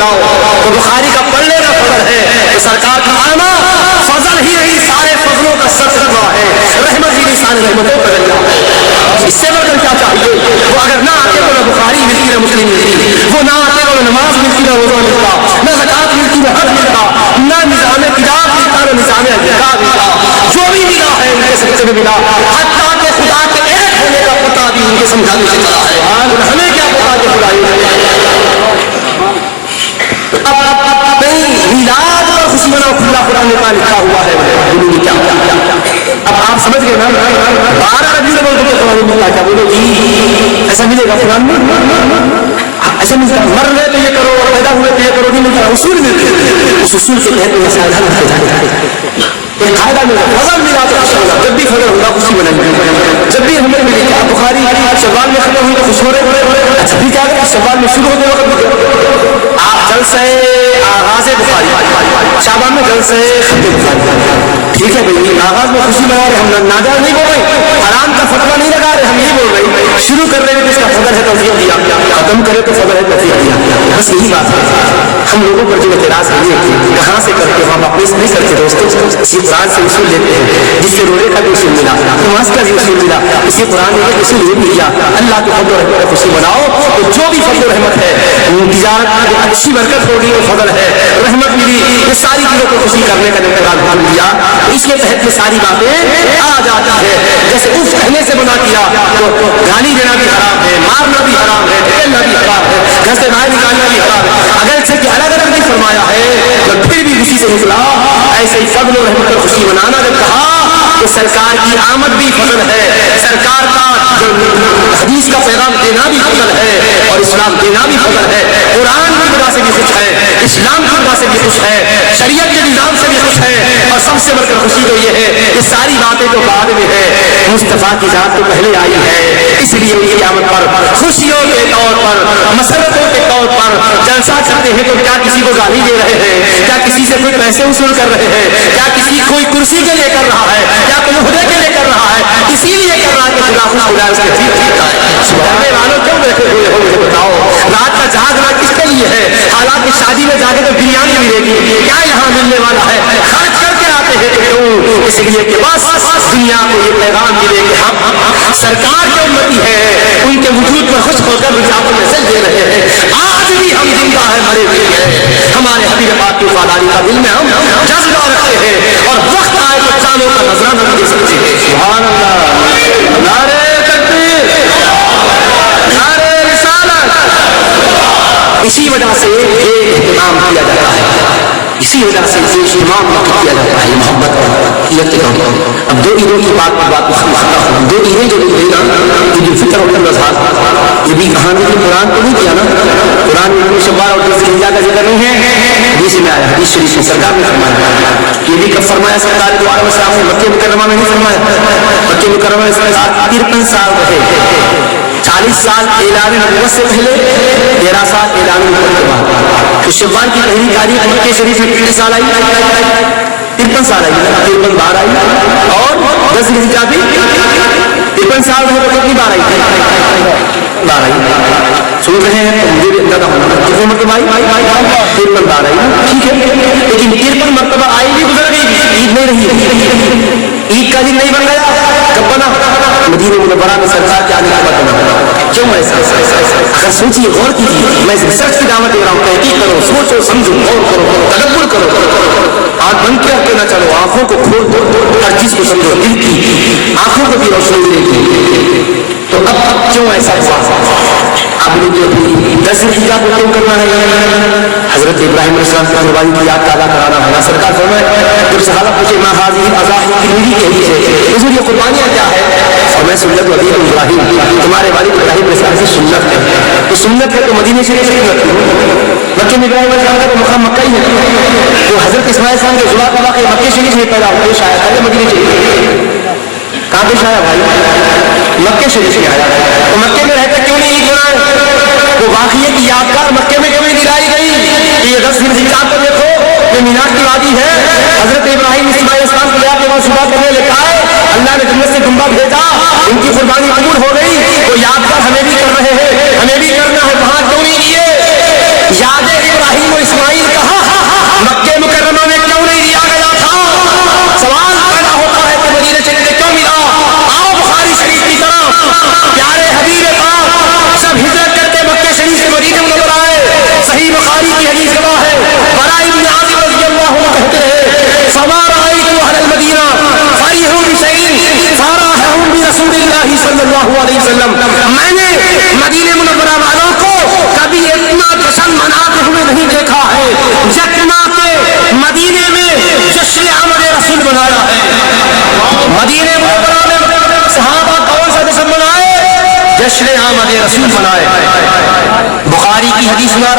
بلاؤ تو بخاری کا پڑھنے کا فضل ہے، تو سرکار کا آنا فضل ہی نہیں، سارے فضلوں کا سلسلہ ہے، رحمت ہی نہیں، سارے رحمتوں کا درجہ ہے۔ اس سے بڑھ کیا چاہیے؟ وہ اگر نہ آتے تو نہ بخاری ملتی نہ مسلم ملتی، وہ نہ آتے تو نہ نماز ملتی نہ روزہ ملتا، نہ زکات ملتی نہ حج ملتا، نہ نظام کتاب ملتا نہ نظام احکام ملتا، جو بھی ملا ہے ان کے سب سے ملا، حتیٰ کہ خدا کے ایک ہونے کا پتہ بھی ان کے سمجھانے سے چلا ہے، ہمیں کیا پتا کہ خدا اب نہیں میلاد اور خوشی مناؤ کھلا قرآن میں لکھا ہوا ہے، کیا اب آپ سمجھ گئے نا، 12 ربیع الاول کو قرآن میں کیا بولو جی ایسا ملے گا قرآن میں؟ ایسا ملتا مر رہے تو یہ کرو اور پیدا ہوئے تو یہ کرو، نہیں ملتا، اصول ملتے ہیں، اس اصول کے تحت مسائل حل ہوتے جاتے ہیں، ایک قاعدہ ملا، فضل ملا تو خوشی ہوگا، جب بھی فضل ہوگا خوشی منائیں گے، جب بھی ہمیں ملے گا بخاری شوال میں ختم ہوئی تو خوش ہو رہے، اچھا بھی کیا کہ شوال میں شروع ہوتے وقت آپ جلسہ آغاز بخاری، شعبان میں جلسہ ختم بخاری، ٹھیک ہے بھائی، آغاز میں خوشی منا رہے، ہم ناجائز نہیں بول رہے، حرام کا فتویٰ نہیں لگا رہے، ہم یہ بول رہے شروع کر رہے ہیں تو اس کا فضل ہے توفیق دیا، ختم کرے تو فضل ہے توفیق دیا، بس یہی بات ہے۔ ہم لوگوں پر جو اعتراض ہے یہ کہاں سے کرتے ہم اپنے سے نہیں کرتے دوستوں، اسی قرآن سے اصول لیتے ہیں، جس سے روزے کا بھی اصول ملا، نماز کا بھی اصول ملا، اسی قرآن نے اصول یہ بھی دیا، اللہ کے فضل و رحمت خوشی مناؤ، تو جو بھی فضل و رحمت ہے تجارت اچھی برکت ہوگی وہ فضل ہے، رحمت ملی، یہ ساری چیزوں کو خوشی کرنے کا انتظام حال دیا، اس کے تحت یہ ساری باتیں آ جاتی ہے، جیسے اس کہنے سے منع کیا تو گالی دینا بھی حرام ہے، مارنا بھی حرام ہے، ڈھکیلنا بھی حرام ہے، گھر سے باہر نکالنا بھی حرام ہے، اگر سے کہ الگ الگ نہیں فرمایا ہے تو پھر بھی اسی سے نکلا، ایسے ہی فضل و رحمت اور خوشی منانا جب کہا تو سرکار کی آمد بھی فضل ہے، سرکار کا حدیث کا پیغام دینا بھی فضل ہے، اور اسلام دینا بھی فضل ہے، قرآن کی وجہ سے بھی خوش ہے، اسلام کی وجہ سے بھی خوش ہے، شریعت کے نظام سے بھی خوش ہے، اور سب سے بڑھ کر خوشی تو یہ ہے کہ ساری باتیں تو بعد میں ہے، مصطفیٰ کی ذات تو پہلے آئی ہے، اس لیے ان کی آمد پر خوشیوں کے طور پر، مسرتوں کے طور پر جلسہ کرتے ہیں تو کیا کسی کو گالی دے رہے ہیں، کیا کسی سے کوئی پیسے وصول کر رہے ہیں، کیا کسی کوئی کرسی کے لیے کر رہا ہے، کیا کوئی عہدے کے لیے کر رہا ہے، اسی لیے کر رہا ہے کہ خدا خوش ہو جائے، اس کے سبحان والوں کیوں بیٹھے ہوئے ہو مجھے بتاؤ، رات کا جاگنا کس کے لیے ہے، حالانکہ شادی میں جاگے تو بریانی ملے گی، کیا یہاں ملنے والا ہے، خرچ کر کے آتے ہیں تو کیوں، اس لیے کہ بس دنیا کو یہ پیغام ملے کہ ہم سرکار کے امتی ہیں، ان کے وجود پر خوش ہو کر رجاؤں میں سل دے رہے ہیں، آج بھی ہم زندہ ہیں، مرے ہوئے ہیں، ہمارے حبیب پاک کی وفاداری کا دل میں ہم جذبہ رکھتے ہیں، اور وقت آئے تو چالوں کا نظرانہ بھی دے سکتے ہیں، سبحان اللہ، نعرہ تکبیر، نعرہ رسالت، اسی وجہ سے یہ اہتمام کیا جاتا ہے، اسی وجہ سے اہتمام کیا جاتا ہے، محبت اور عیدت کا۔ اب دو عیدوں کی بات ختم، دو عیدیں جو گئی نا، عید الفطر اور عید الاضحیٰ، یہ بھی کہانی کی قرآن کو نہیں کیا نا، قرآن میں شوال اور ذوالحجہ کا ذکر نہیں ہے، حدیث میں آیا، حدیث شریف میں سرکار نے فرمایا، یہ بھی کب فرمایا سرکار دو عالم السلام نے مکہ مکرمہ میں نہیں فرمایا، مکہ مکرمہ میں سرکار 53 سال رہے، 40 سال اعلان نبوت سے پہلے، 13 سال اعلان نبوت کے بعد، تو شوال کی پہلی تاریخ مکہ شریف میں کتنے سال آئی، 53 سال آئی، 53 بار آئی، اور 10 ذوالحجہ بھی 53 سال رہے تو کتنی بار آئی، بار آئی، سن رہے ہیں تو مجھے بھی اندازہ ہونا کتنے مرتبہ آئی، 53 بار آئی، ٹھیک ہے، لیکن 53 مرتبہ آئی بھی گزر گئی، عید نہیں رہی، عید کا دن نہیں بن گیا، کب بنا، مدینہ منورہ میں سرکار کے آنے کے بعد بنا، کیوں ایسا، اگر سوچیے غور کیجیے، میں ریسرچ کی دعوت دے رہا ہوں، تحقیق کرو، سوچو سمجھو، غور کرو، تدبر کرو، آنکھ بند کر کے نہ چلو، آنکھوں کو کھول دو، ہر چیز کو سمجھو، دل کی آنکھوں کو بھی روشنی ملے گی، تو اب کیوں ایسا ہوا، اب جو 10 ذوالحجہ کو کیوں کرنا ہے، حضرت ابراہیم علیہ السلام کی قربانی کی یاد تازہ کرانا ہونا، سرکار فرمائے جب صحابہ پوچھے ما هذه الاضاحی کی میری کہی ہے، حضور یہ قربانیاں کیا ہے، اور میں سنت ودیع ابراہیم، تمہارے والد ابراہیم علیہ السلام کی سنت ہے، تو سنت ہے تو مدینے شریف سے سنت ہے، مکہ میں ابراہیم علیہ السلام کا مقام مکہ ہی ہے، تو حضرت اسماعیل السلام کے ذبح کا واقعہ مکہ شریف میں پیدا ہوا، پیش آیا تھا مدینے شریف، کہاں پیش آیا بھائی، مکہ شریف میں آیا، تو مکے میں رہتا کیوں نہیں عید منائے، وہ واقعے کی یادگار مکے میں کیوں نہیں دلائی گئی، یہ 10 ذوالحجہ کو دیکھو، یہ مینات کی وادی ہے، حضرت ابراہیم اسماعیل السلام کو لے کے وہاں صبح کرنے لکھا ہے، اللہ نے جنت سے دمبا بھیجا، ان کی قربانی قبول ہو گئی، وہ یادگار ہمیں بھی کر رہے ہیں، ہمیں بھی کرنا ہے، وہاں کیوں نہیں کیے، یاد ابراہیم بخاری کی حدیث گواہ ہے، براء بن عازب رضی اللہ عنہ کہتے ہیں فما رأيت أهل المدینہ فرحوا بشيء فرحهم برسول اللہ صلی اللہ علیہ وسلم، میں نے مدینہ منورہ والوں کو کبھی اتنا جشن مناتے ہوئے نہیں دیکھا ہے جتنا کہ مدینے میں جشن آمد رسول منایا ہے۔ مدینہ منورہ میں صحابہ کون سا جشن منائے؟ جشن آمد رسول منائے۔ بخاری کی حدیث میں